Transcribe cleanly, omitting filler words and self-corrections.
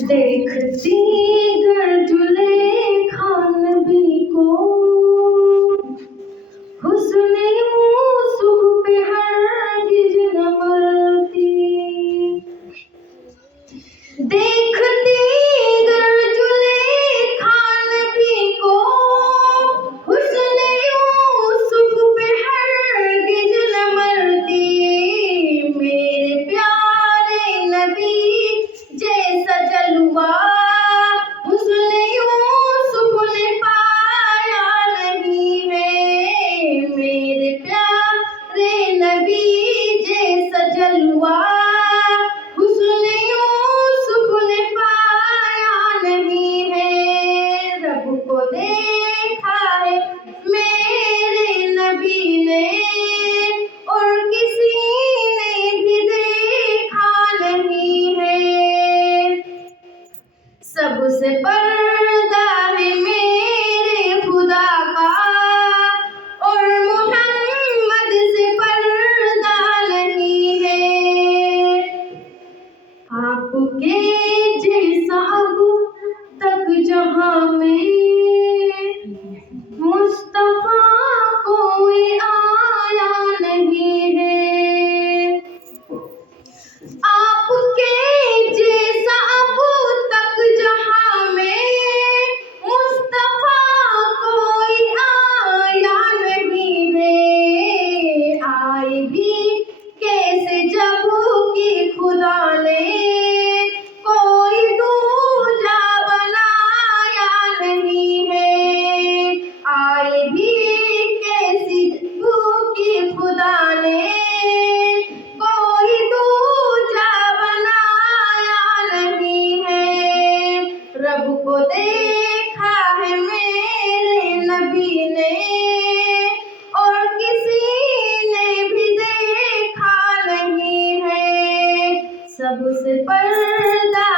دیکھتی گر زلیخا نبی کو حسن یوسف پہ ہرگز نہ مرتی. دیکھتی گر زلیخا نبی کو حسن یوسف پہ ہرگز نہ مرتی. میرے پیارے نبی جیسا جلوہ حسن یوسف نے پایا نہیں ہے. میرے پیارے نبی جیسا جلوہ حسن یوسف نے پایا نہیں ہے. رب کو دیکھا ہے میرے نبی نے اور کسی نے بھی دیکھا نہیں ہے. سب سے پردہ ہے میرے خدا کا اور محمد سے پردہ نہیں ہے. آپ کے جیسا اب تک جہاں میں مصطفیٰ کوئی آیا نہیں ہے. آپ کے جیسا اب تک جہاں میں مصطفیٰ کوئی آیا نہیں ہے. آئے بھی کیسے جب کہ خدا نے کوئی دوجا بنایا نہیں ہے. آئے بھی کیسے جب کہ خدا نے کوئی دوجا بنایا نہیں ہے. رب کو دیکھا ہے میرے نبی نے اور کسی نے بھی دیکھا نہیں ہے. سب سے پردہ